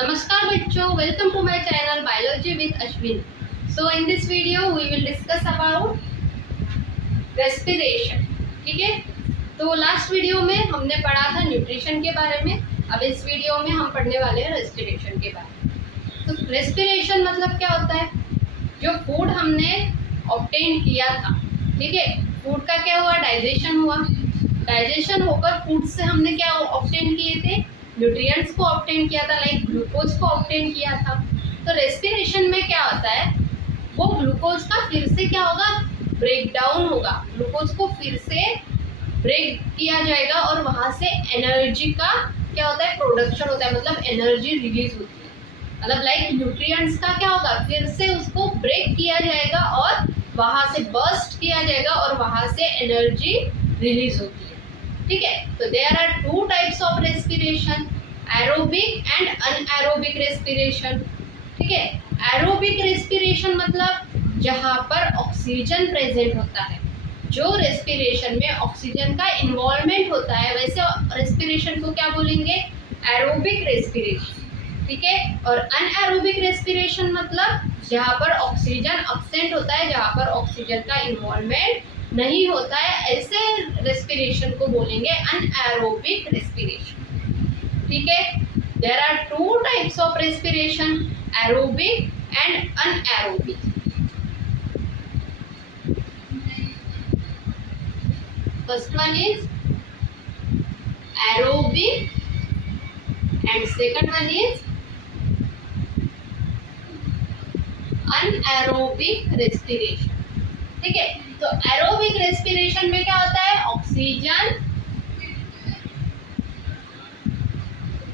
Namaskar bachcho, welcome to my channel Biology with Ashwin. So in this video we will discuss about respiration. ठीक है, तो last video में हमने पढ़ा था न्यूट्रिशन के बारे में. अब इस वीडियो में हम पढ़ने वाले हैं रेस्पिरेशन के बारे में. तो रेस्पिरेशन मतलब क्या होता है? जो फूड हमने ऑब्टेन किया था, ठीक है, फूड का क्या हुआ, डाइजेशन हुआ. डाइजेशन होकर फूड से हमने क्या ऑब्टेन किए थे, न्यूट्रिएंट्स को ऑब्टेन किया था, लाइक ग्लूकोज को ऑब्टेन किया था. तो रेस्पिरेशन में क्या होता है, वो ग्लूकोज का फिर से क्या होगा, ब्रेक डाउन होगा. ग्लूकोज को फिर से ब्रेक किया जाएगा और वहाँ से एनर्जी का क्या होता है, प्रोडक्शन होता है, मतलब एनर्जी रिलीज होती है. मतलब लाइक न्यूट्रिएंट्स का क्या होगा, फिर से उसको ब्रेक किया जाएगा और वहाँ से बर्स्ट किया जाएगा और वहाँ से एनर्जी रिलीज होती है. ठीक है, तो there are two types of respiration, aerobic and anaerobic respiration. ठीक है, एरोबिक रेस्पिरेशन मतलब जहाँ पर ऑक्सीजन प्रेजेंट होता है, जो रेस्पिरेशन में ऑक्सीजन का इन्वॉल्वमेंट होता है, वैसे रेस्पिरेशन को क्या बोलेंगे, एरोबिक रेस्पिरेशन. ठीक है, और अनएरोबिक रेस्पिरेशन मतलब जहाँ पर ऑक्सीजन अब्सेंट होता है, जहाँ पर ऑक्सीजन का इन्वॉल्वमेंट नहीं होता है, ऐसे रेस्पिरेशन को बोलेंगे अनएरोबिक रेस्पिरेशन. ठीक है, there are two types of respiration, aerobic and anaerobic. First one is aerobic and second one is anaerobic respiration. ठीक है, तो एरोबिक रेस्पिरेशन में क्या होता है, ऑक्सीजन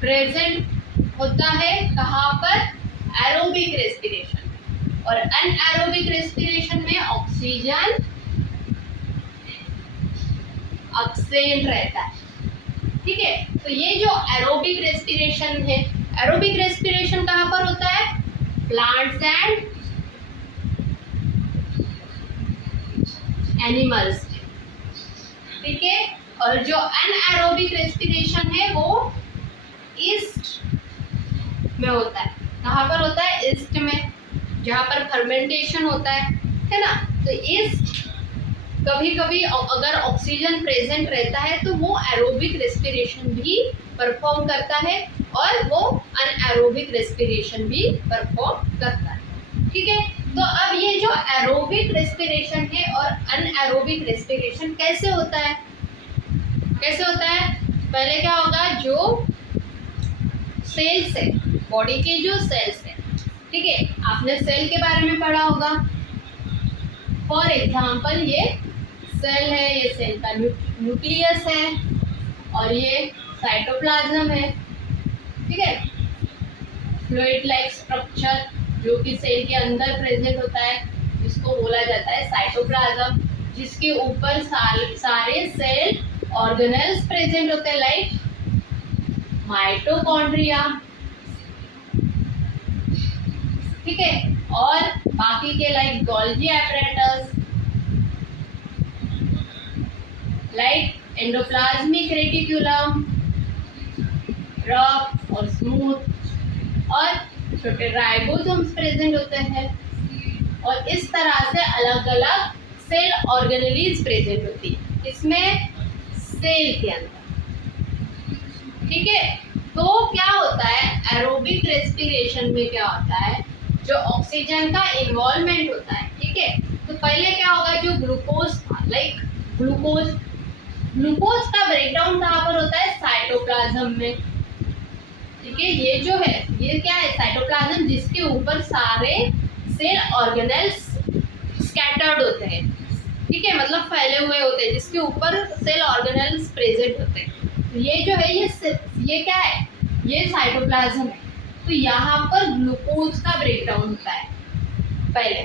प्रेजेंट होता है कहाँ पर, एरोबिक रेस्पिरेशन. और अनएरोबिक रेस्पिरेशन में ऑक्सीजन अब्सेंट रहता है. ठीक है, तो ये जो एरोबिक रेस्पिरेशन है, एरोबिक रेस्पिरेशन कहाँ पर होता है, प्लांट्स एंड एनिमल्स. ठीक है, और जो अनएरोबिक रेस्पिरेशन है वो ईस्ट में होता है. कहाँ पर होता है, ईस्ट में, जहाँ पर फर्मेंटेशन होता है ना. तो ईस्ट कभी कभी अगर ऑक्सीजन प्रेजेंट रहता है तो वो एरोबिक रेस्पिरेशन भी परफॉर्म करता है और वो अनएरोबिक रेस्पिरेशन भी परफॉर्म करता है. ठीक है, तो अब ये जो एरोबिक रेस्पिरेशन है और अनएरोबिक रेस्पिरेशन कैसे होता है, कैसे होता है, पहले क्या होगा, जो सेल्स है, बॉडी के जो सेल्स है, ठीक है, आपने सेल के बारे में पढ़ा होगा. फॉर एग्जाम्पल ये सेल है, ये सेल का न्यूक्लियस है और ये साइटोप्लाज्म है. ठीक है, फ्लूइड लाइक स्ट्रक्चर जो कि सेल के अंदर प्रेजेंट होता है, जिसको बोला जाता है साइटोप्लाज्म, जिसके ऊपर सारे सेल ऑर्गेनेल्स प्रेजेंट होते हैं, लाइक माइटोकॉन्ड्रिया. ठीक है, और बाकी के like Golgi apparatus, like endoplasmic reticulum, rough और स्मूथ, और छोटे राइबोसोम्स प्रेजेंट होते हैं. और इस तरह से अलग अलग सेल ऑर्गेनेलीज प्रेजेंट होती है इसमें, सेल के अंदर. ठीक है, तो क्या होता है, एरोबिक रेस्पिरेशन में क्या होता है, जो ऑक्सीजन का इन्वॉल्वमेंट होता है. ठीक है, तो पहले क्या होगा, जो ग्लूकोज था, लाइक ग्लूकोज का ब्रेकडाउन कहाँ पर होता है, साइटोप्लाज्म में. ठीक है, ये जो है, ये क्या है, साइटोप्लाज्म, जिसके ऊपर सारे सेल ऑर्गेनेल्स स्कैटर्ड होते हैं. ठीक है, मतलब फैले हुए होते हैं, जिसके ऊपर सेल ऑर्गेनेल्स प्रेजेंट होते हैं. तो ये जो है, ये क्या है, ये साइटोप्लाज्म है. तो यहाँ पर ग्लूकोज का ब्रेकडाउन होता है पहले.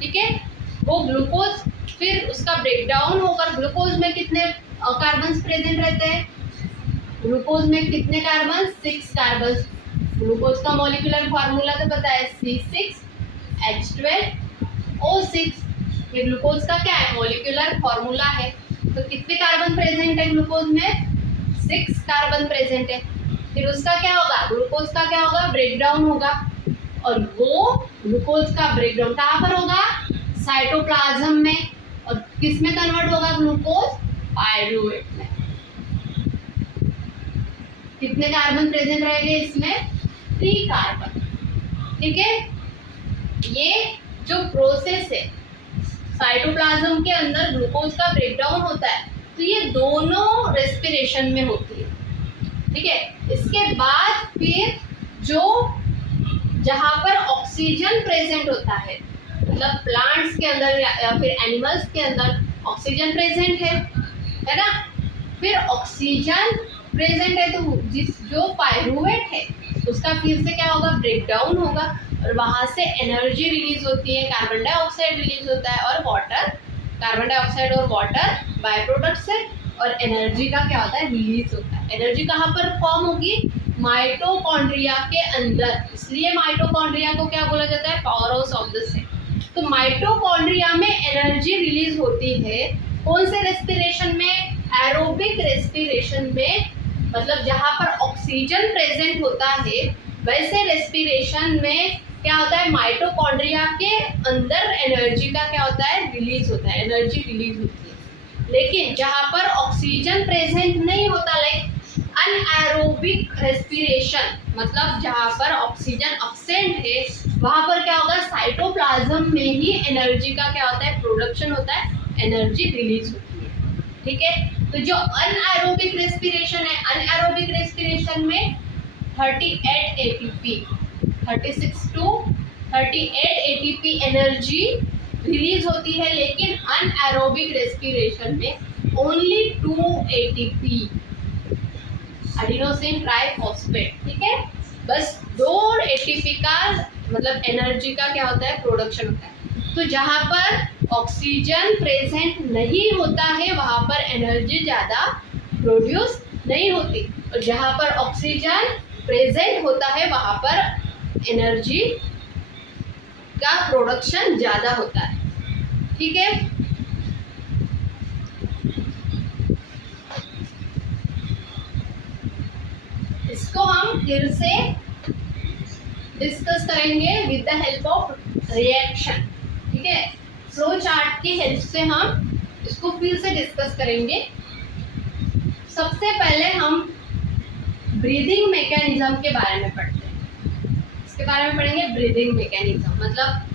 ठीक है, वो ग्लूकोज फिर उसका ब्रेकडाउन होकर, ग्लूकोज में कितने कार्बन्स प्रेजेंट रहते हैं, ग्लूकोज में कितने कार्बन, 6 कार्बन. ग्लूकोज का मॉलिक्यूलर फार्मूला तो पता है, C6H12O6. ये ग्लूकोज का क्या है, मॉलिक्यूलर फार्मूला है. तो कितने कार्बन प्रेजेंट है ग्लूकोज में, 6 कार्बन प्रेजेंट है. फिर उसका क्या होगा, ग्लूकोज का क्या होगा, ब्रेकडाउन होगा। और वो ग्लूकोज का ब्रेकडाउन कहाँ पर होगा, साइटोप्लाज्म में। और किस में कन्वर्ट होगा ग्लूकोज, पायरूवेट में। कितने कार्बन प्रेजेंट रहेंगे इसमें, 3 कार्बन। ठीक है, ये जो प्रोसेस है साइटोप्लाज्म के अंदर ग्लूकोज का ब्रेकडाउन होता है, तो ये दोनों रेस्पिरेशन में होती है। ठीक है, इसके बाद फिर जो जहां पर ऑक्सीजन प्रेजेंट होता है, मतलब प्लांट्स के अंदर या फिर एनिमल्स के अंदर ऑक्सीजन प्रेजेंट है ना। फिर ऑक्सीजन प्रेजेंट है तो जो पायरूवेट है उसका फिर से क्या होगा, ब्रेकडाउन होगा और वहां से एनर्जी रिलीज होती है, कार्बन डाइऑक्साइड रिलीज होता है और वाटर, कार्बन डाइऑक्साइड और वाटर बाय प्रोडक्ट्स है और एनर्जी का क्या होता है, रिलीज होता है। एनर्जी कहाँ पर फॉर्म होगी, माइटोकॉन्ड्रिया के अंदर, इसलिए माइटोकॉन्ड्रिया को क्या बोला जाता है, power house of the cell. तो माइटोकॉन्ड्रिया में एनर्जी रिलीज होती है कौन से रेस्पिरेशन में, एरोबिक रेस्पिरेशन में, मतलब जहां पर ऑक्सीजन प्रेजेंट होता है वैसे रेस्पिरेशन में क्या होता है, माइटोकॉन्ड्रिया के अंदर एनर्जी का क्या होता है, रिलीज होता है, एनर्जी रिलीज होती है। लेकिन जहां पर ऑक्सीजन प्रेजेंट नहीं होता, लाइक अनएरोबिक रेस्पिरेशन, मतलब जहां पर ऑक्सीजन अब्सेंट है, वहां पर क्या होगा, साइटोप्लाज्म में ही एनर्जी का क्या होता है, प्रोडक्शन होता है, एनर्जी रिलीज होती है। ठीक है, तो जो अनएरोबिक रेस्पिरेशन है, अनएरोबिक रेस्पिरेशन में 38 ATP, 36 to 38 ATP energy release होती है, लेकिन अनएरोबिक रेस्पिरेशन में ओनली 2 एटीपी, एडिनोसिन ट्राइफॉस्फेट। ठीक है, बस 2 एटीपी का मतलब एनर्जी का क्या होता है, प्रोडक्शन होता है। तो जहाँ पर ऑक्सीजन प्रेजेंट नहीं होता है वहाँ पर एनर्जी ज़्यादा प्रोड्यूस नहीं होती, और जहाँ पर ऑक्सीजन प्रेजेंट होता है वहाँ पर एनर्जी का प्रोडक्शन ज़्यादा होता है। ठीक है, इसको हम फिर से डिस्कस करेंगे with the help of reaction. ठीक है, फ्लो चार्ट की हेल्प से हम इसको फिर से डिस्कस करेंगे। सबसे पहले हम ब्रीदिंग मैकेनिज्म के बारे में पढ़ते हैं। इसके बारे में पढ़ेंगे ब्रीदिंग मैकेनिज्म, मतलब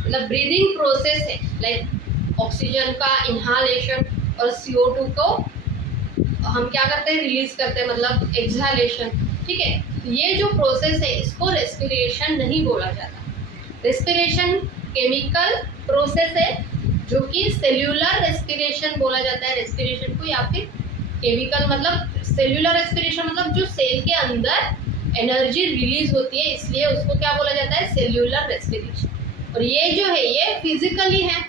मतलब ब्रीदिंग प्रोसेस है, लाइक ऑक्सीजन का इनहालेशन और CO2 को हम क्या करते हैं, रिलीज करते हैं, मतलब एक्सहालेशन। ठीक है, ये जो प्रोसेस है इसको रेस्पिरेशन नहीं बोला जाता। रेस्पिरेशन केमिकल प्रोसेस है जो कि सेल्यूलर रेस्पिरेशन बोला जाता है रेस्पिरेशन को, या फिर केमिकल मतलब सेल्यूलर रेस्पिरेशन, मतलब जो सेल के अंदर एनर्जी रिलीज होती है, इसलिए उसको क्या बोला जाता है, सेल्यूलर रेस्पिरेशन। और ये जो है ये फिजिकली है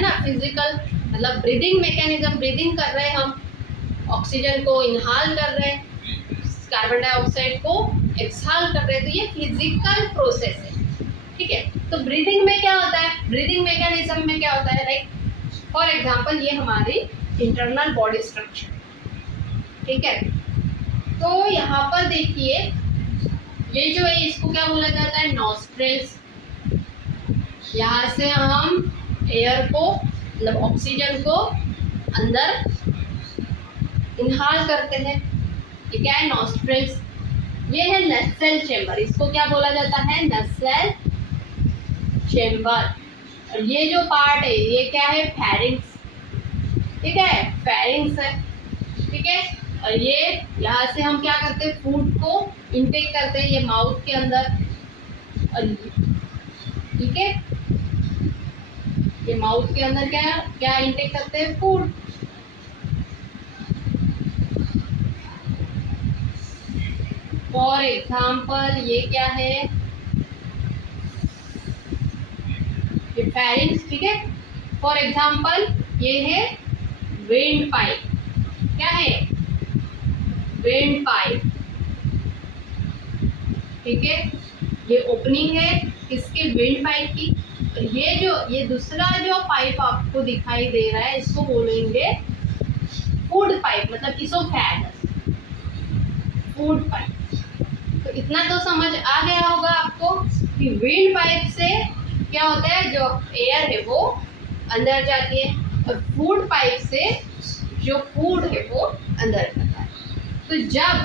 ना, फिजिकल मतलब ब्रीदिंग मैकेनिज्म, ब्रीदिंग कर रहे हैं हम, ऑक्सीजन को इनहाल कर रहे हैं, कार्बन डाइऑक्साइड को एक्सहाल कर रहे हैं, तो ये फिजिकल प्रोसेस है। ठीक है, तो ब्रीदिंग में क्या होता है, ब्रीदिंग मैकेनिज्म में क्या होता है, लाइक फॉर एग्जांपल ये हमारी इंटरनल बॉडी स्ट्रक्चर। ठीक है, तो यहाँ पर देखिए ये जो है इसको क्या बोला जाता है, नॉस्ट्रिल्स। यहाँ से हम एयर को मतलब ऑक्सीजन को अंदर इनहाल करते हैं, ये क्या है, नॉस्ट्रिल्स। ये है नसल चेम्बर, इसको क्या बोला जाता है, नसल चेम्बर। और ये जो पार्ट है ये क्या है, फेरिंक्स। ठीक है, फेरिंक्स है। ठीक है, और ये यहाँ से हम क्या करते हैं, फूड को इनटेक करते हैं, ये माउथ के अंदर। और ठीक है, ये माउथ के अंदर क्या क्या इनटेक करते हैं, फूड। फॉर एग्जाम्पल ये क्या है, ये फेरिंक्स। ठीक है, फॉर एग्जाम्पल ये है वेंट पाइप। क्या है, वेंट पाइप। ठीक है, ये ओपनिंग है किसकी, वेंट पाइप की। और ये दूसरा जो पाइप आपको दिखाई दे रहा है इसको बोलेंगे फूड पाइप, मतलब इसोफेगस। Food pipe. तो इतना तो समझ आ गया होगा आपको कि विंड पाइप से क्या होता है, जो एयर है वो अंदर जाती है, और फूड पाइप से जो फूड है वो अंदर जाता है। तो जब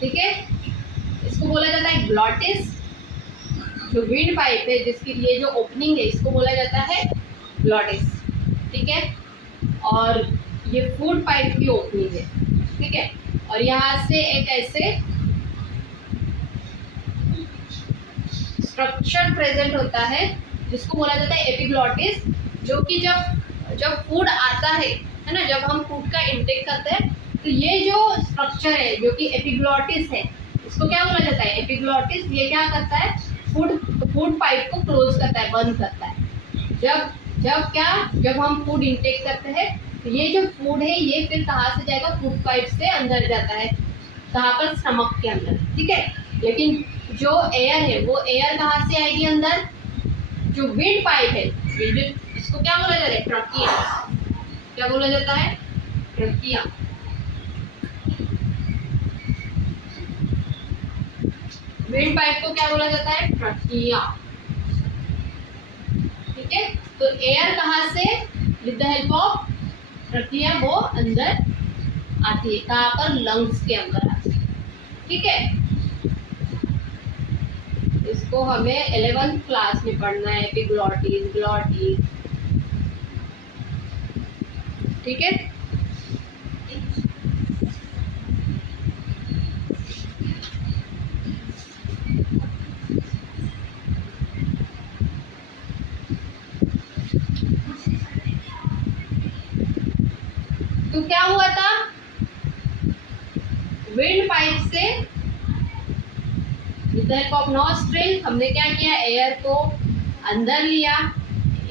ठीक है, इसको बोला जाता है ग्लॉटिस। जो विंड पाइप है जिसकी ये जो ओपनिंग है इसको बोला जाता है ग्लॉटिस, ठीक है। और ये फूड पाइप की ओपनिंग है, ठीक है। और यहाँ से एक ऐसे स्ट्रक्चर प्रेजेंट होता है जिसको बोला जाता है एपिग्लॉटिस, जो कि जब फूड आता है ना, जब हम फूड का इंटेक करते हैं तो ये जो स्ट्रक्चर है जो कि एपिग्लॉटिस है, इसको क्या बोला जाता है, एपिग्लॉटिस। ये क्या करता है, फूड पाइप को क्लोज करता है, बंद करता है। जब हम फूड इंटेक करते हैं तो ये जो फूड है ये फिर कहाँ से जाएगा, फूड पाइप से अंदर जाता है, कहाँ पर, स्टमक के अंदर, ठीक है। लेकिन जो एयर है वो एयर कहाँ से आएगी अंदर, जो विंड पाइप है, ये जो इसको क्या बोला जाता है, ट्रकिया। क्या बोला जाता है, ट्रकिया। विंड पाइप को क्या बोला जाता है, ट्रकिया, ठीक है। तो एयर कहाँ से, with the help of trachea वो अंदर आती है, कहाँ पर, लंग्स के अंदर आती है, ठीक है। इसको हमें 11th क्लास में पढ़ना है, एपिग्लॉटिस, ग्लॉटिस, ठीक है। तो क्या हुआ था, विंड पाइप से विद हेल्प ऑफ नॉस्ट्रिल हमने क्या किया, एयर को अंदर लिया,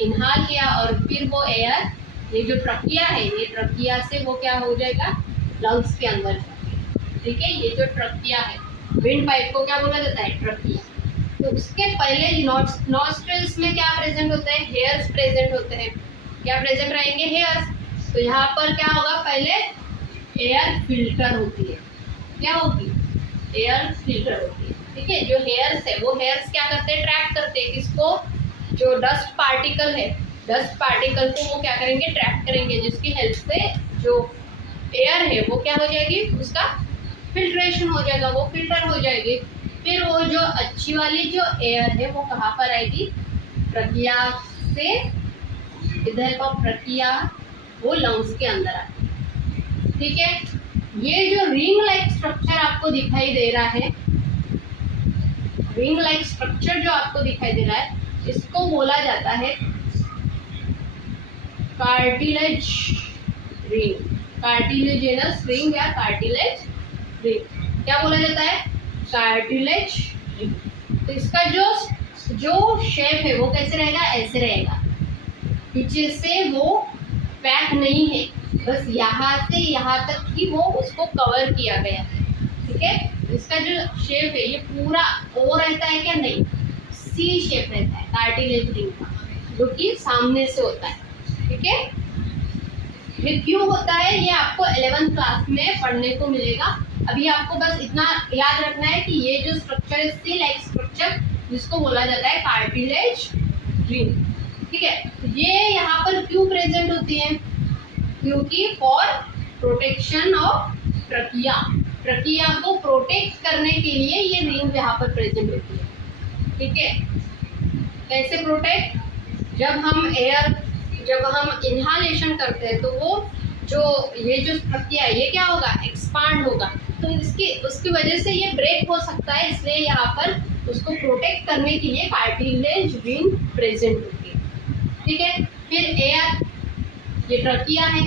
इनहाल किया, और फिर वो एयर, ये जो ट्रकिया है, ये ट्रकिया से वो क्या हो जाएगा, लंग्स के अंदर, ठीक है। ये जो ट्रकिया है, विंड पाइप को क्या बोला जाता है, ट्रकिया। तो उसके पहले नॉस्ट्रिल्स में क्या प्रेजेंट होता है, हेयर्स प्रेजेंट होते हैं। क्या प्रेजेंट रहेंगे, हेयर्स। तो यहाँ पर क्या होगा, पहले एयर फिल्टर होती है, क्या होगी, एयर फिल्टर होती है, ठीक है। जो हेयर्स है वो हेयर्स क्या करते हैं, ट्रैप करते हैं किसको, जो डस्ट पार्टिकल है, डस्ट पार्टिकल को वो क्या करेंगे, ट्रैप करेंगे, जिसकी हेल्प से जो एयर है वो क्या हो जाएगी, उसका फिल्ट्रेशन हो जाएगा, वो फिल्टर हो जाएगी। फिर वो जो अच्छी वाली जो एयर है वो कहाँ पर आएगी, ट्रकिया से, विद हेल्प ऑफ ट्रकिया वो लंग्स के अंदर आती है, ठीक है। ये जो रिंग लाइक स्ट्रक्चर आपको दिखाई दे रहा है, रिंग लाइक स्ट्रक्चर जो आपको दिखाई दे रहा है, इसको बोला जाता है कार्टिलेज रिंग, कार्टिलेजिनस रिंग या कार्टिलेज रिंग। क्या बोला जाता है, कार्टिलेज रिंग। तो इसका जो शेप है वो कैसे रहेगा, ऐसे रहेगा, पीछे से वो पैक नहीं है, बस यहाँ से यहाँ तक ही वो उसको कवर किया गया है, ठीक है। इसका जो शेप है ये पूरा ओ रहता है क्या, नहीं, सी शेप रहता है कार्टिलेज रिंग का, जो कि सामने से होता है, ठीक है। ये क्यों होता है ये आपको 11th क्लास में पढ़ने को मिलेगा। अभी आपको बस इतना याद रखना है कि ये जो स्ट्रक्चर है, सी लाइक स्ट्रक्चर, जिसको बोला जाता है कार्टिलेज रिंग, ठीक है। ये यहाँ पर क्यों प्रेजेंट होती है, क्योंकि for protection of trachea, trachea को प्रोटेक्ट करने के लिए ये रिंग यहाँ पर प्रेजेंट होती है, ठीक है। कैसे प्रोटेक्ट, जब हम इनहालेशन करते हैं तो वो ये जो ट्रकिया है ये क्या होगा, एक्सपांड होगा, तो उसकी वजह से ये ब्रेक हो सकता है, इसलिए यहाँ पर उसको प्रोटेक्ट करने के लिए कार्टिलेज रिंग प्रेजेंट होती है, ठीक है। फिर एयर, ये ट्रकिया है,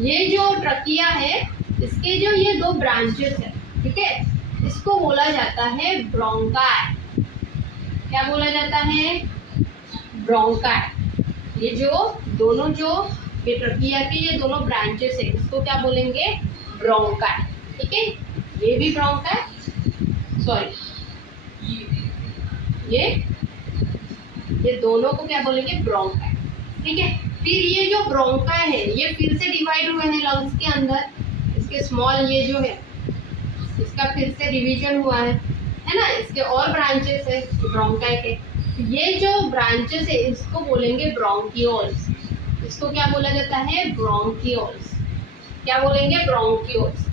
ये जो ट्रकिया है इसके जो ये दो ब्रांचेस है, ठीक है, इसको बोला जाता है ब्रोंकाई। क्या बोला जाता है, ब्रोंकाई। ये ट्रकिया के ये दोनों ब्रांचेस है, इसको क्या बोलेंगे, ब्रोंकाई, ठीक है। ये भी ब्रोंकाई, सॉरी, ये दोनों को क्या बोलेंगे, ब्रोंकाई, ठीक है। फिर ये जो ब्रोंका है ये फिर से डिवाइड हुए हैं लंग्स के अंदर, इसके स्मॉल ये जो है इसका फिर से डिवीजन हुआ है ना, इसके और ब्रांचेस है ब्रोंका के। ये जो ब्रांचेस है इसको बोलेंगे ब्रोंकियोल्स। इसको क्या बोला जाता है? ब्रोंकियोल्स। क्या बोलेंगे? ब्रोंकियोल्स।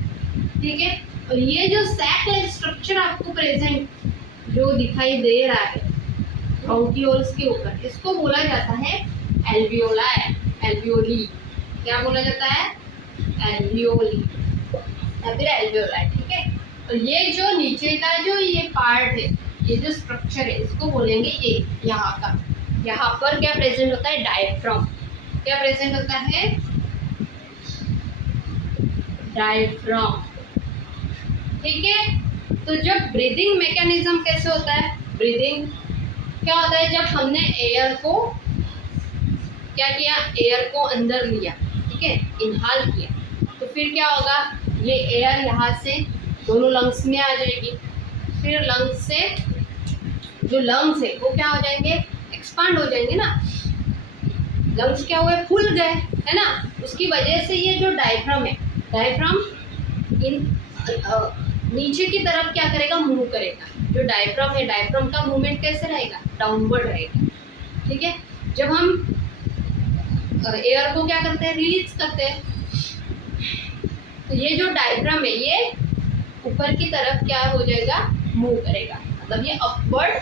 ठीक है। और ये जो सैक लाइक स्ट्रक्चर आपको प्रेजेंट जो दिखाई दे रहा है ब्रोंकियोल्स के ऊपर, इसको बोला जाता है एल्वियोलाई, एल्वियोली। क्या बोला जाता है? एल्वियोली या फिर एल्वियोलाई। ठीक है। और ये जो नीचे का जो ये पार्ट है, ये जो स्ट्रक्चर है, इसको बोलेंगे ये यहाँ का। यहाँ पर क्या प्रेजेंट होता है? डायफ्राम। क्या प्रेजेंट होता है? डायफ्राम। ठीक है। तो जब ब्रीदिंग मैकेनिज्म कैसे होता है? ब्रीदिंग क्या होता है? जब हमने एयर को क्या किया? एयर को अंदर लिया, ठीक है, इनहाल किया, तो फिर क्या होगा? ये एयर यहाँ से दोनों लंग्स में आ जाएगी। फिर लंग्स से जो लंग्स है वो क्या हो जाएंगे? एक्सपांड हो जाएंगे ना। लंग्स क्या हुए? फूल गए, है ना। उसकी वजह से ये जो डायफ्राम है, डायफ्राम इन नीचे की तरफ क्या करेगा? मूव करेगा। जो डायफ्राम है, डायफ्राम का मूवमेंट कैसे रहेगा? डाउनवर्ड रहेगा। ठीक है। जब हम एयर को क्या करते हैं? रिलीज करते हैं, तो ये जो डायफ्राम है ये ऊपर की तरफ क्या हो जाएगा? मूव करेगा, मतलब ये अपवर्ड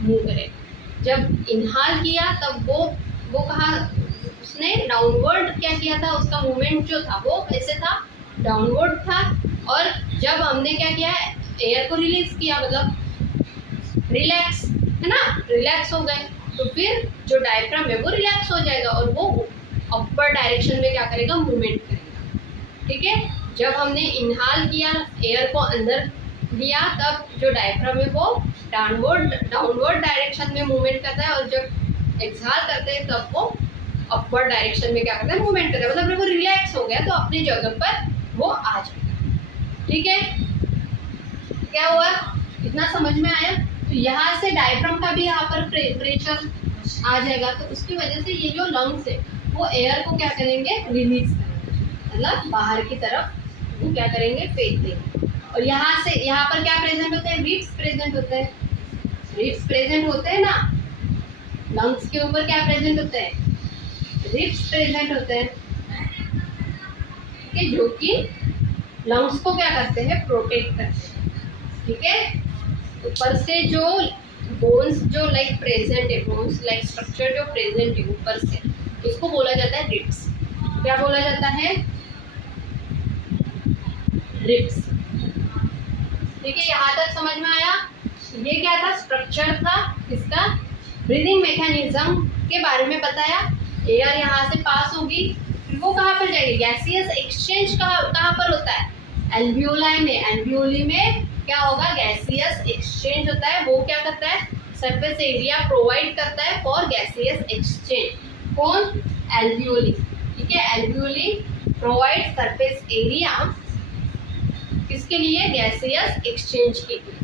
मूव करेगा। जब इनहाल किया तब वो कहा उसने डाउनवर्ड क्या किया था? उसका मूवमेंट जो था वो कैसे था? डाउनवर्ड था। और जब हमने क्या किया? एयर को रिलीज किया, मतलब रिलैक्स, है ना, रिलैक्स हो गए, तो फिर जो डायफ्राम है वो रिलैक्स हो जाएगा और वो अपर डायरेक्शन में क्या करेगा? मूवमेंट करेगा। ठीक है। जब हमने इनहाल किया, एयर को अंदर लिया, तब जो डायफ्राम है वो डाउनवर्ड डायरेक्शन में मूवमेंट करता है, और जब एक्सहाल करते हैं तब वो अपवर्ड डायरेक्शन में क्या करता है? मूवमेंट करता है। मतलब जब वो रिलैक्स हो गया तो अपनी जगह पर वो आ जाएगा। ठीक है। क्या हुआ? इतना समझ में आया? तो यहाँ से डायफ्राम का भी यहाँ पर प्रेशर आ जाएगा, तो उसकी वजह से ये जो लंग्स है वो एयर को क्या करेंगे? रिलीज करेंगे, मतलब बाहर की तरफ वो क्या करेंगे? फेंक देंगे। और यहाँ से यहाँ पर क्या प्रेजेंट होते हैं? रिब्स प्रेजेंट होते हैं। रिब्स प्रेजेंट होते हैं ना। लंग्स के ऊपर क्या प्रेजेंट होते हैं? रिब्स प्रेजेंट होते हैं, कि जो कि लंग्स को क्या करते हैं? प्रोटेक्ट करते हैं। ठीक है। ऊपर से जो बोन्स जो लाइक प्रेजेंट है, बोन्स लाइक स्ट्रक्चर जो प्रेजेंट है ऊपर से, इसको बोला जाता है रिब्स। क्या बोला जाता है? रिब्स। ठीक है। यहाँ तक समझ में आया? ये क्या था? स्ट्रक्चर था इसका। ब्रीदिंग मैकेनिज्म के बारे में बताया। एयर यहाँ से पास होगी, फिर वो कहाँ पर जाएगी? गैसियस एक्सचेंज कहाँ पर होता है? एल्वियोलाई में। एल्वियोली में क्या होगा? गैसियस एक्सचेंज होता है। वो क्या करता है? सरफेस एरिया प्रोवाइड करता है फॉर गैसियस एक्सचेंज। कौन? एल्वियोली। ठीक है। एल्वियोली प्रोवाइड सरफेस एरिया किसके लिए? गैसियस एक्सचेंज के लिए।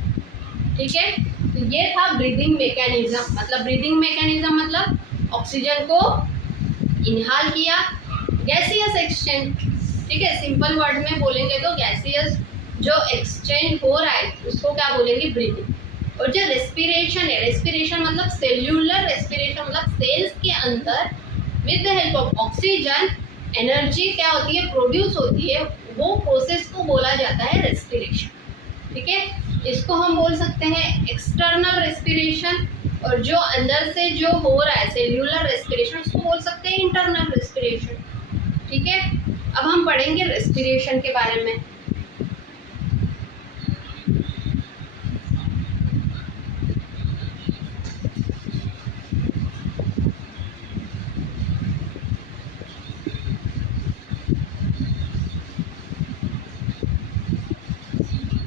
ठीक है। तो ये था ब्रीदिंग मैकेनिज्म। मतलब ब्रीदिंग मैकेनिज्म मतलब ऑक्सीजन को इनहाल किया, गैसियस एक्सचेंज। ठीक है। सिंपल वर्ड में बोलेंगे तो गैसियस जो एक्सचेंज हो रहा है उसको क्या बोलेंगे? ब्रीदिंग। और जो रेस्पिरेशन है, रेस्पिरेशन मतलब सेल्यूलर रेस्पिरेशन, मतलब सेल्स के अंदर with the help of oxygen energy क्या होती है? प्रोड्यूस होती है। वो प्रोसेस को बोला जाता है रेस्पिरेशन। ठीक है। इसको हम बोल सकते हैं एक्सटर्नल रेस्पिरेशन, और जो अंदर से जो हो रहा है सेल्यूलर रेस्पिरेशन उसको बोल सकते हैं इंटरनल रेस्पिरेशन। ठीक है। अब हम पढ़ेंगे रेस्पिरेशन के बारे में।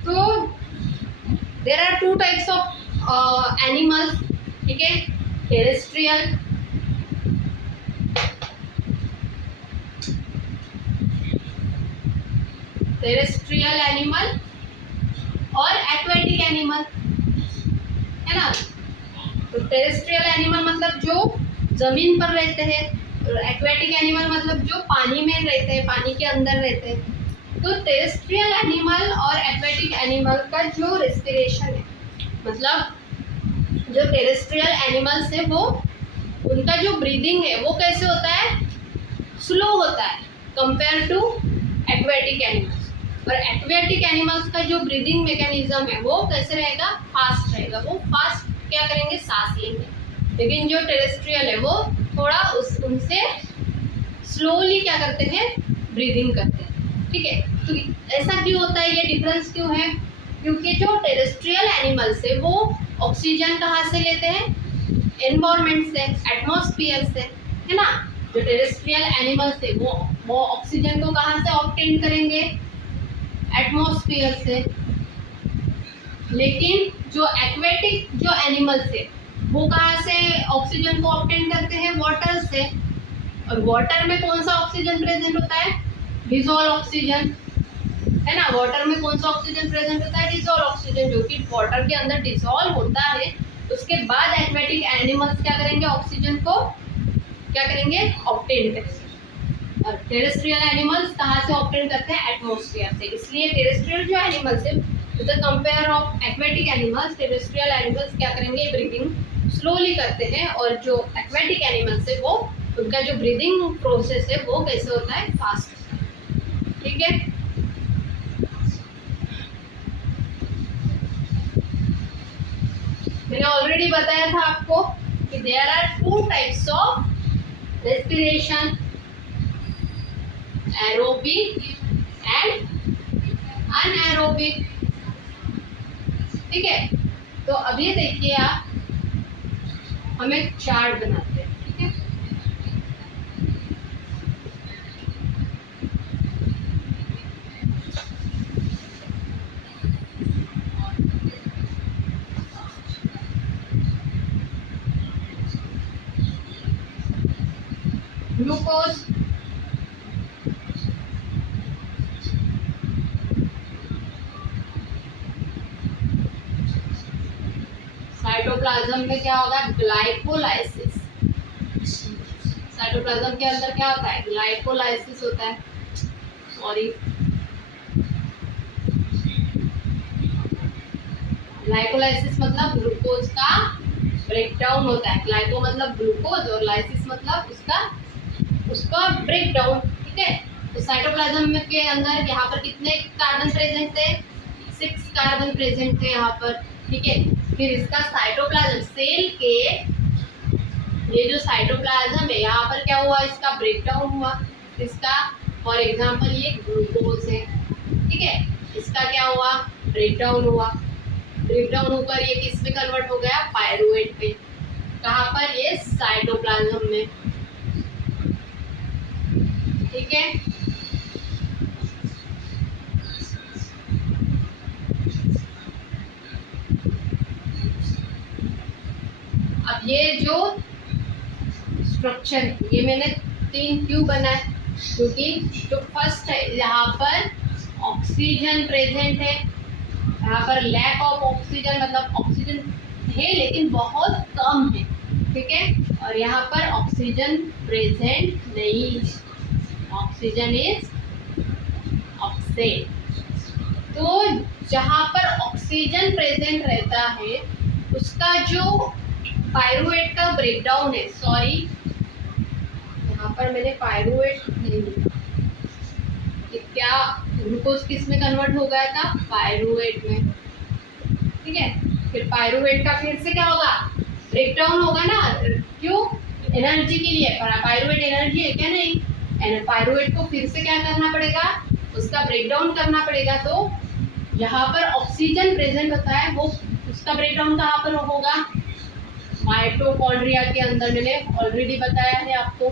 तो there are two types of animals. ठीक है। टेरेस्ट्रियल एनिमल और एक्वेटिक एनिमल, है ना। तो टेरेस्ट्रियल एनिमल मतलब जो जमीन पर रहते हैं, एक्वेटिक एनिमल मतलब जो पानी में रहते हैं, पानी के अंदर रहते हैं। तो टेरेस्ट्रियल एनिमल और एक्वेटिक एनिमल का जो रेस्पिरेशन है, मतलब जो टेरेस्ट्रियल एनिमल्स है वो उनका जो ब्रीदिंग है वो कैसे होता है, स्लो होता है कंपेयर टू एक्वेटिक एनिमल्स। और एक्वेटिक एनिमल्स का जो ब्रीदिंग मैकेनिज्म है वो कैसे रहेगा, फास्ट रहेगा। वो फास्ट क्या करेंगे, सांस लेंगे। लेकिन जो टेरेस्ट्रियल है वो थोड़ा उनसे स्लोली क्या करते हैं, ब्रीदिंग करते हैं। ठीक है, तो ऐसा क्यों होता है, ये डिफरेंस क्यों है? क्योंकि जो टेरेस्ट्रियल एनिमल्स है वो ऑक्सीजन कहाँ से लेते हैं, एनवायरमेंट से, एटमॉस्फेयर से, है ना। जो टेरेस्ट्रियल एनिमल्स है वो ऑक्सीजन को कहाँ से ऑब्टेन करेंगे, एटमॉस्फेयर से। लेकिन जो एक्वेटिक जो एनिमल्स है वो कहाँ से ऑक्सीजन को ऑब्टेन करते हैं, वाटर से। और वाटर में कौन सा ऑक्सीजन प्रेजेंट होता है, डिसॉल्व ऑक्सीजन, है ना। वाटर में कौन सा ऑक्सीजन प्रेजेंट होता है, डिसॉल्व ऑक्सीजन, जो कि वाटर के अंदर डिसॉल्व होता है। उसके बाद एक्वेटिक एनिमल्स क्या करेंगे, ऑक्सीजन को क्या करेंगे, ऑब्टेन करेंगे। और टेरेस्ट्रियल एनिमल्स कहाँ से ऑब्टेन करते हैं, एटमॉस्फेयर से। इसलिए टेरेस्ट्रियल जो एनिमल्स है with the compare of aquatic animals, terrestrial animals क्या करेंगे, ब्रीदिंग स्लोली करते हैं। और जो एक्वेटिक एनिमल्स है वो उनका जो ब्रीदिंग प्रोसेस है वो कैसे होता है, फास्ट। ठीक है, मैंने ऑलरेडी बताया था आपको कि there are 2 types of respiration, aerobic and anaerobic. ठीक है, तो अभी देखिए आप, हम एक चार्ट बनाते हैं। ठीक है, ग्लूकोज, साइटोप्लाज्म में क्या होगा, ग्लाइकोलाइसिस। साइटोप्लाज्म के अंदर क्या होता है, ग्लाइकोलाइसिस होता है। सॉरी, ग्लाइकोलाइसिस मतलब ग्लूकोज का ब्रेकडाउन होता है। ग्लाइको मतलब ग्लूकोज और लाइसिस मतलब उसका ब्रेकडाउन। ठीक है, तो साइटोप्लाज्म में के अंदर यहाँ पर कितने कार्बन प्रेजेंट थे, 6 कार्बन प्रेजेंट थे यहाँ पर। ठीक है, फिर इसका साइटोप्लाज्म सेल के, ये जो साइटोप्लाज्म है यहाँ पर क्या हुआ, इसका ब्रेकडाउन हुआ। इसका फॉर एग्जांपल ये ग्लूकोज है। ठीक है, इसका क्या हुआ, ब्रेकडाउन हुआ। ब्रेकडाउन होकर ये किस में कन्वर्ट हो गया, पायरुवेट पे। कहाँ पर, ये साइटोप्लाज्म में। ठीक है, अब ये जो स्ट्रक्चर है, ये मैंने 3 क्यों बनाए, क्योंकि जो फर्स्ट है यहाँ पर ऑक्सीजन प्रेजेंट है, यहाँ पर लैक ऑफ ऑक्सीजन मतलब ऑक्सीजन है लेकिन बहुत कम है। ठीक है, और यहाँ पर ऑक्सीजन प्रेजेंट नहीं है, ऑक्सीजन इज ऑब्सेंट। तो जहाँ पर ऑक्सीजन प्रेजेंट रहता है उसका जो पायरुवेट का ब्रेकडाउन है, सॉरी यहाँ पर मैंने पायरुवेट नहीं लिखा, क्या ग्लूकोज किस में कन्वर्ट हो गया था, पायरुवेट में। ठीक है, फिर पायरुवेट का फिर से क्या होगा, ब्रेकडाउन होगा ना। क्यों, एनर्जी के लिए। पायरुवेट एनर्जी है क्या, नहीं। पायरुवेट को फिर से क्या करना पड़ेगा, उसका ब्रेकडाउन करना पड़ेगा। तो यहाँ पर ऑक्सीजन प्रेजेंट होता है, वो उसका ब्रेकडाउन कहाँ पर होगा, माइटोकॉन्ड्रिया के अंदर। मैंने ऑलरेडी बताया है आपको।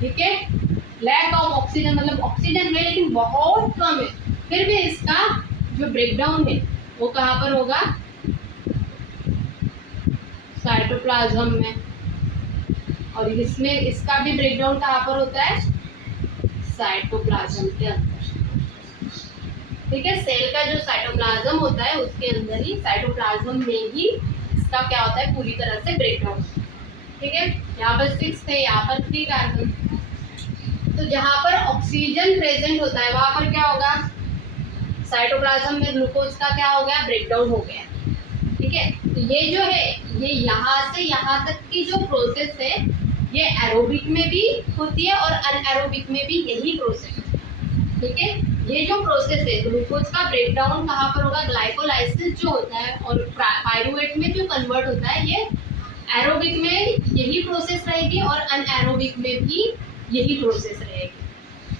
ठीक है, लैक ऑफ ऑक्सीजन मतलब ऑक्सीजन है लेकिन बहुत कम है, फिर भी इसका जो ब्रेकडाउन है वो कहाँ पर होगा, साइटोप्लाज्म में। और इसमें इसका भी ब्रेकडाउन कहाँ पर होता है, साइटोप्लाज्म के अंदर। ठीक है, सेल का जो साइटोप्लाज्म होता है उसके अंदर ही, साइटोप्लाज्म में ही इसका क्या होता है, पूरी तरह से ब्रेकडाउन। ठीक है, यहाँ पर 6 थे, यहाँ पर 3 कार्बन। तो जहाँ पर ऑक्सीजन प्रेजेंट होता है वहाँ पर क्या होगा, साइटोप्लाज्म में ग्लूकोज का क्या हो गया, ब्रेकडाउन हो गया। ठीक है, तो ये जो है ये यहाँ से यहाँ तक की जो प्रोसेस है ये एरोबिक में भी होती है और अनएरोबिक में भी यही प्रोसेस है। ठीक है, ये जो प्रोसेस है ग्लूकोज का ब्रेकडाउन कहाँ पर होगा, ग्लाइकोलाइसिस जो होता है और पायरूवेट में जो कन्वर्ट होता है, ये एरोबिक में यही प्रोसेस रहेगी और अनएरोबिक में भी यही प्रोसेस रहेगी।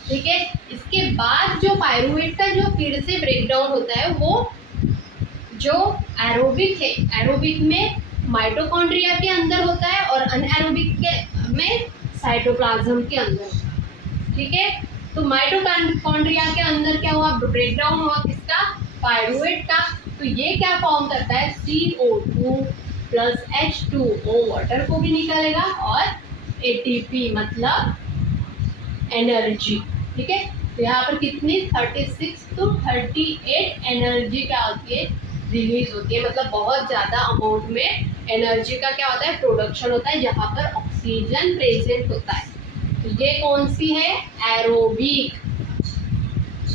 ठीक है, इसके बाद जो पायरूवेट का जो फिर से ब्रेकडाउन होता है वो जो एरोबिक है, एरोबिक में माइटोकॉन्ड्रिया के अंदर होता है और अनएरोबिक के में साइटोप्लाज्म के अंदर होता है। ठीक है, तो माइटोकॉन्ड्रिया के अंदर क्या हुआ, ब्रेकडाउन हुआ किसका, पायरूवेट का। तो ये क्या फॉर्म करता है, CO2 प्लस H2O, वाटर को भी निकालेगा और ATP मतलब एनर्जी। ठीक है, तो यहाँ पर कितनी 36 to 38 एनर्जी क्या होती है, रिलीज होती है, मतलब बहुत ज़्यादा अमाउंट में एनर्जी का क्या होता है, प्रोडक्शन होता है जहाँ पर ऑक्सीजन प्रेजेंट होता है। तो ये कौन सी है, एरोबिक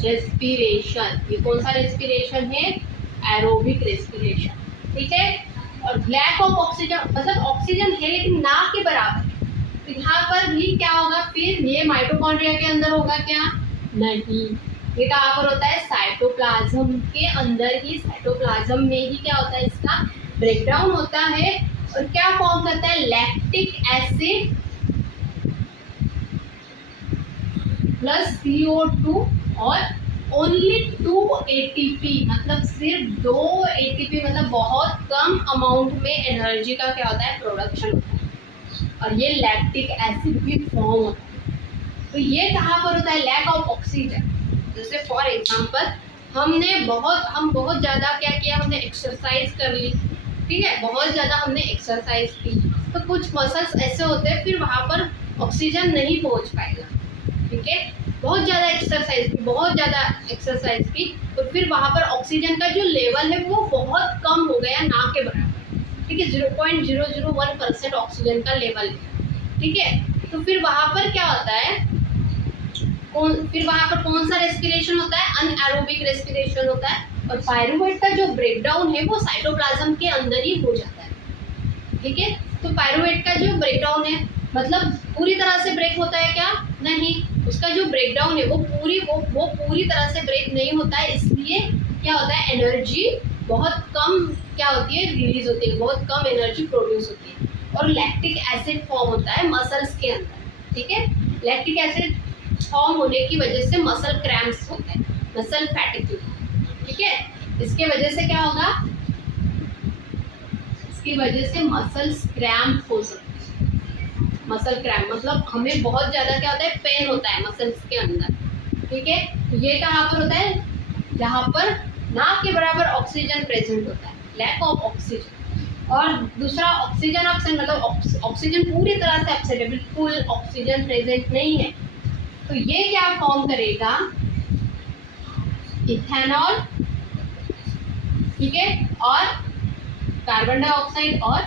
रेस्पिरेशन। ये कौन सा रेस्पिरेशन है, एरोबिक रेस्पिरेशन। ठीक है, और लैक ऑफ ऑक्सीजन मतलब ऑक्सीजन है लेकिन ना के बराबर। तो यहाँ पर भी क्या होगा, फिर ये माइटोकॉन्ड्रिया के अंदर होगा क्या, नहीं, ये कहाँ पर होता है, साइटोप्लाज्म के अंदर ही, साइटोप्लाज्म में ही क्या होता है, इसका ब्रेकडाउन होता है और क्या फॉर्म करता है, लैक्टिक एसिड प्लस CO2 और ओनली 2 ATP, मतलब सिर्फ 2 ATP, मतलब बहुत कम अमाउंट में एनर्जी का क्या होता है, प्रोडक्शन होता है और ये लैक्टिक एसिड भी फॉर्म होता है। तो ये कहाँ पर होता है, लैक ऑफ ऑक्सीजन। जैसे फॉर एग्जांपल हम बहुत ज़्यादा क्या किया, हमने एक्सरसाइज कर ली, ठीक है, बहुत ज़्यादा हमने एक्सरसाइज की, तो कुछ मसल्स ऐसे होते हैं फिर वहाँ पर ऑक्सीजन नहीं पहुँच पाएगा। ठीक है, बहुत ज़्यादा एक्सरसाइज की तो फिर वहाँ पर ऑक्सीजन का जो लेवल है वो बहुत कम हो गया, ना के बराबर। ठीक है, 0.001% ऑक्सीजन का लेवल है। ठीक है, तो फिर वहाँ पर क्या होता है, फिर वहाँ पर कौन सा रेस्पिरेशन होता है, अनएरोबिक रेस्पिरेशन होता है और पायरूवेट का जो ब्रेकडाउन है वो साइटोप्लाज्म के अंदर ही हो जाता है। ठीक है, तो पायरूवेट का जो ब्रेकडाउन है मतलब पूरी तरह से ब्रेक होता है क्या, नहीं, उसका जो ब्रेकडाउन है वो पूरी तरह से ब्रेक नहीं होता है, इसलिए क्या होता है, एनर्जी बहुत कम क्या होती है, रिलीज होती है, बहुत कम एनर्जी प्रोड्यूस होती है और लैक्टिक एसिड फॉर्म होता है मसल्स के अंदर। ठीक है, लैक्टिक एसिड फॉर्म होने की वजह से मसल क्रैम्प्स होते हैं, मसल फैटिग। ठीक है, इसके वजह से क्या होगा, इसकी वजह से मसल क्रैम्प हो सकते हैं। मसल क्रैम्प मतलब हमें बहुत ज़्यादा क्या होता है, पेन होता है मसल्स के अंदर। ठीक है, ये कहाँ पर होता है, जहाँ पर ना के बराबर ऑक्सीजन प्रेजेंट होता है, लैक ऑफ ऑक्सीजन। और दूसरा ऑक्सीजन एब्सेंट, मतलब ऑक्सीजन पूरी तरह से एब्सेंट है, बिल्कुल ऑक्सीजन प्रेजेंट नहीं है, तो ये क्या फॉर्म करेगा, इथेनॉल। ठीक है, और कार्बन डाइऑक्साइड और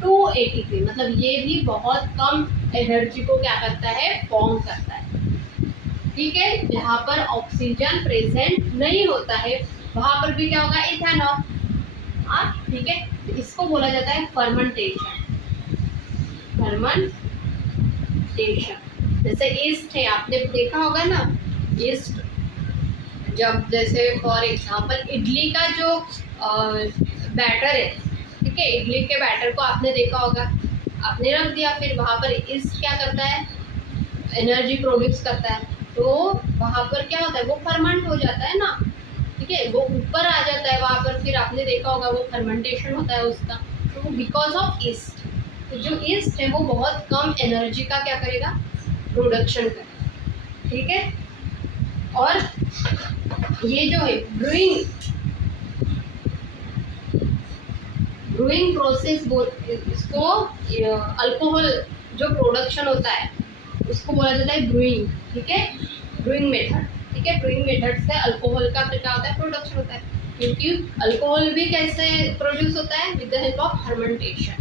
2 ATP, मतलब ये भी बहुत कम एनर्जी को क्या करता है, फॉर्म करता है। ठीक है, जहाँ पर ऑक्सीजन प्रेजेंट नहीं होता है वहाँ पर भी क्या होगा, इथेनॉल। ठीक है, तो इसको बोला जाता है फर्मेंटेशन। जैसे ईस्ट है, आपने देखा होगा ना, ईस्ट जब जैसे फॉर एग्जांपल इडली का जो बैटर है, ठीक है, इडली के बैटर को आपने देखा होगा, आपने रख दिया, फिर वहाँ पर ईस्ट क्या करता है, एनर्जी प्रोड्यूस करता है, तो वहाँ पर क्या होता है, वो फर्मेंट हो जाता है ना। ठीक है, वो ऊपर आ जाता है वहाँ पर, फिर आपने देखा होगा वो फर्मेंटेशन होता है उसका, तो बिकॉज ऑफ ईस्ट। तो जो ईस्ट है वो बहुत कम एनर्जी का क्या करेगा, प्रोडक्शन करेगा। ठीक है, और ये जो है ब्रूइंग प्रोसेस, इसको अल्कोहल जो प्रोडक्शन होता है उसको बोला जाता है ब्रूइंग। ठीक है, ब्रूइंग मेथड। ठीक है, ब्रूइंग मेथड से अल्कोहल का क्या होता है, प्रोडक्शन होता है, क्योंकि अल्कोहल भी कैसे प्रोड्यूस होता है, with the help of fermentation.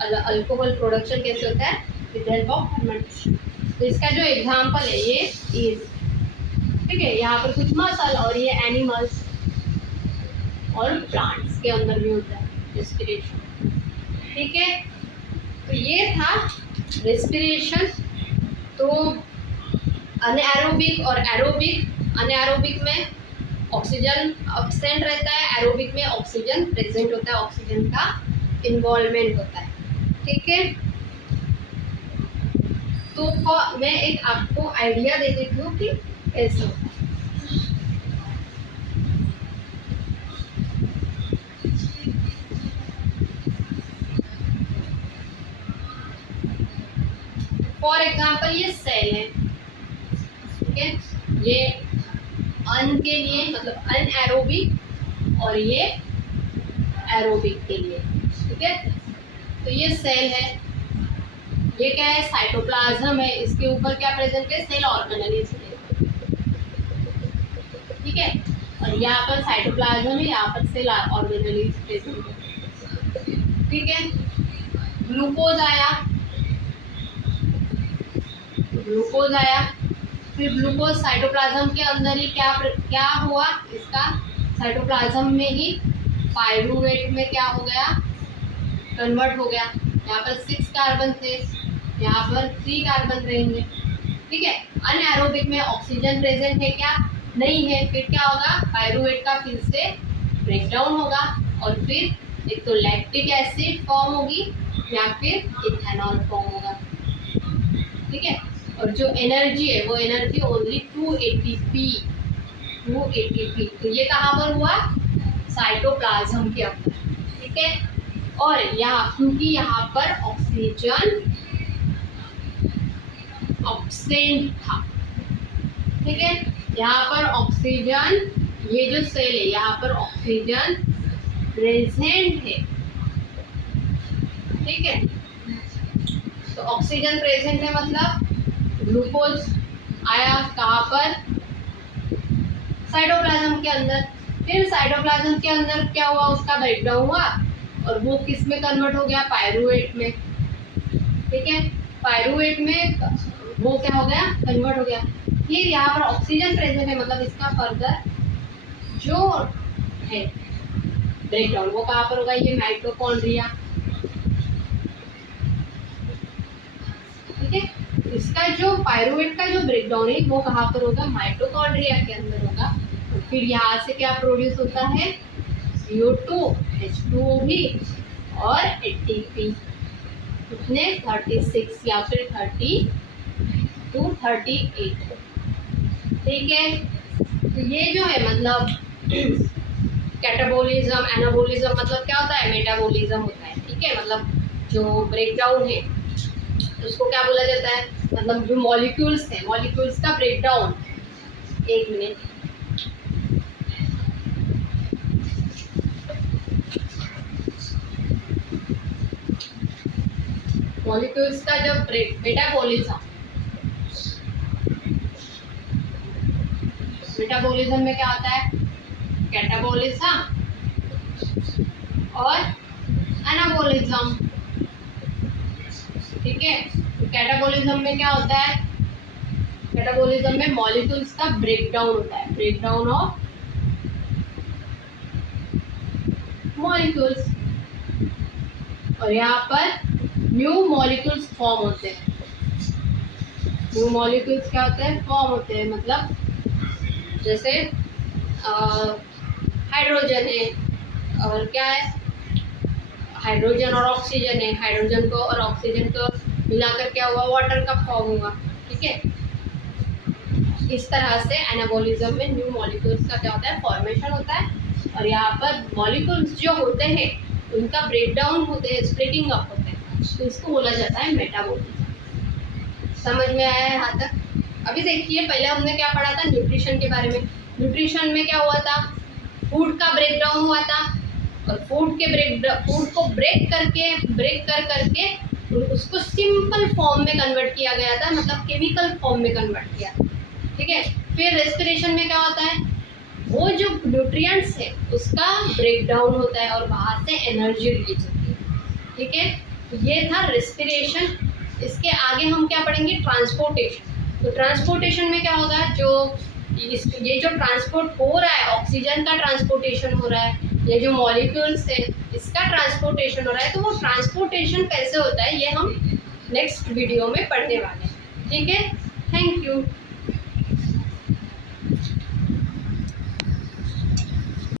Alcohol production कैसे होता है, with the help of fermentation. तो इसका जो एग्जांपल है ये इज, ठीक है, यहाँ पर कुछ मसल और ये एनिमल्स और प्लांट्स के अंदर भी होता है रेस्पिरेशन, ठीक है। तो ये था रेस्पिरेशन। तो अनएरोबिक और एरोबिक, अनएरोबिक में ऑक्सीजन अब्सेंट रहता है, एरोबिक में ऑक्सीजन प्रेजेंट होता है, ऑक्सीजन का इन्वॉल्वमेंट होता है, ठीक है। तो मैं एक आपको आइडिया दे देती हूँ कि कैसे होता है। फॉर एग्जाम्पल ये सेल है, ठीक है, ये अन के लिए मतलब अनएरोबिक और ये एरोबिक के लिए, ठीक है। तो ये सेल है, ये क्या है, साइटोप्लाज्म है, इसके ऊपर क्या प्रेजेंट है, सेल ऑर्गेनेल्स है, ठीक है। और यहाँ पर साइटोप्लाज्म है, यहाँ पर सेल ऑर्गेनेल्स प्रेजेंट है, ठीक है। ग्लूकोज आया, ग्लूकोज आया, फिर ग्लूकोज साइटोप्लाज्म के अंदर ही क्या हुआ, इसका साइटोप्लाज्म में ही पायरूवेट में क्या हो गया, कन्वर्ट हो गया। यहाँ पर 6 कार्बन थे, यहाँ पर 3 कार्बन रहेंगे, ठीक है। अनएरोबिक में ऑक्सीजन प्रेजेंट है क्या, नहीं है, फिर क्या होगा, पायरूवेट का फिर से ब्रेकडाउन होगा और फिर एक तो लैक्टिक एसिड फॉर्म होगी या फिर इथेनॉल फॉर्म होगा, ठीक है। और जो एनर्जी है वो एनर्जी ओनली 2 ATP। तो ये कहाँ पर हुआ, साइटोप्लाज्म के अंदर, ठीक है। और यहाँ क्योंकि यहाँ पर ऑक्सीजन ऑब्सेंट था, ठीक है, यहाँ पर ऑक्सीजन, ये जो सेल है यहाँ पर ऑक्सीजन प्रेजेंट है, ठीक है। तो ऑक्सीजन प्रेजेंट है मतलब ग्लूकोज आया कहाँ पर, साइटोप्लाज्म के अंदर। फिर साइटोप्लाज्म के अंदर क्या हुआ, उसका ब्रेकडाउन हुआ और वो किस में कन्वर्ट हो गया, पायरूवेट में, ठीक है। पायरूवेट में वो क्या हो गया, कन्वर्ट हो गया। फिर यहाँ पर ऑक्सीजन प्रेजेंट है मतलब इसका फर्दर जो है ब्रेकडाउन वो कहाँ पर होगा, ये माइटोकॉन्ड्रिया, ठीक है। इसका जो पायरूवेट का जो ब्रेकडाउन है वो कहाँ पर होगा, माइटोकॉन्ड्रिया के अंदर होगा। तो फिर यहाँ से क्या प्रोड्यूस होता है, CO2, H2O भी और ATP, कितने 36 या फिर 30 to 38, ठीक है। तो ये जो है मतलब कैटाबोलिज्म, एनाबोलिज्म मतलब क्या होता है, मेटाबोलिज्म होता है, ठीक है। मतलब जो ब्रेकडाउन है उसको क्या बोला जाता है, मतलब जो मॉलिक्यूल्स है, मॉलिक्यूल्स का ब्रेकडाउन, एक मिनट, मॉलिक्यूल्स का जब मेटाबॉलिज्म, मेटाबॉलिज्म में क्या होता है, कैटाबॉलिज्म और एनाबॉलिज्म, ठीक है। तो कैटाबॉलिज्म में क्या होता है, कैटाबॉलिज्म में मॉलिक्यूल्स का ब्रेकडाउन होता है, ब्रेकडाउन ऑफ मॉलिक्यूल्स, और यहाँ पर न्यू मॉलिक्यूल्स फॉर्म होते हैं। न्यू मॉलिक्यूल्स क्या होते हैं, फॉर्म होते हैं, मतलब जैसे हाइड्रोजन है और क्या है, हाइड्रोजन और ऑक्सीजन है, हाइड्रोजन को और ऑक्सीजन को मिलाकर क्या हुआ, वाटर का फॉर्म हुआ, ठीक है। इस तरह से एनाबॉलिज्म में न्यू मॉलिक्यूल्स का क्या होता है, फॉर्मेशन होता है। और यहाँ पर मॉलिक्यूल्स जो होते हैं उनका ब्रेकडाउन होते हैं, स्प्लिटिंग अप होते हैं, तो इसको बोला जाता है मेटाबॉलिज्म। समझ में आया है यहाँ तक। अभी देखिए पहले हमने क्या पढ़ा था, न्यूट्रिशन के बारे में। न्यूट्रिशन में क्या हुआ था, फूड का ब्रेकडाउन हुआ था और फूड को ब्रेक कर करके उसको सिंपल फॉर्म में कन्वर्ट किया गया था, मतलब केमिकल फॉर्म में कन्वर्ट किया, ठीक है। फिर रेस्पिरेशन में क्या होता है, वो जो न्यूट्रिएंट्स है उसका ब्रेकडाउन होता है और वहाँ से एनर्जी रिलीज होती है, ठीक है। ये था रेस्पिरेशन। इसके आगे हम क्या पढ़ेंगे, ट्रांसपोर्टेशन। तो ट्रांसपोर्टेशन में क्या होगा, ये जो ट्रांसपोर्ट हो रहा है, ऑक्सीजन का ट्रांसपोर्टेशन हो रहा है, ये जो मॉलिक्यूल्स है इसका ट्रांसपोर्टेशन हो रहा है। तो वो ट्रांसपोर्टेशन कैसे होता है ये हम नेक्स्ट वीडियो में पढ़ने वाले हैं। ठीक है, थैंक यू।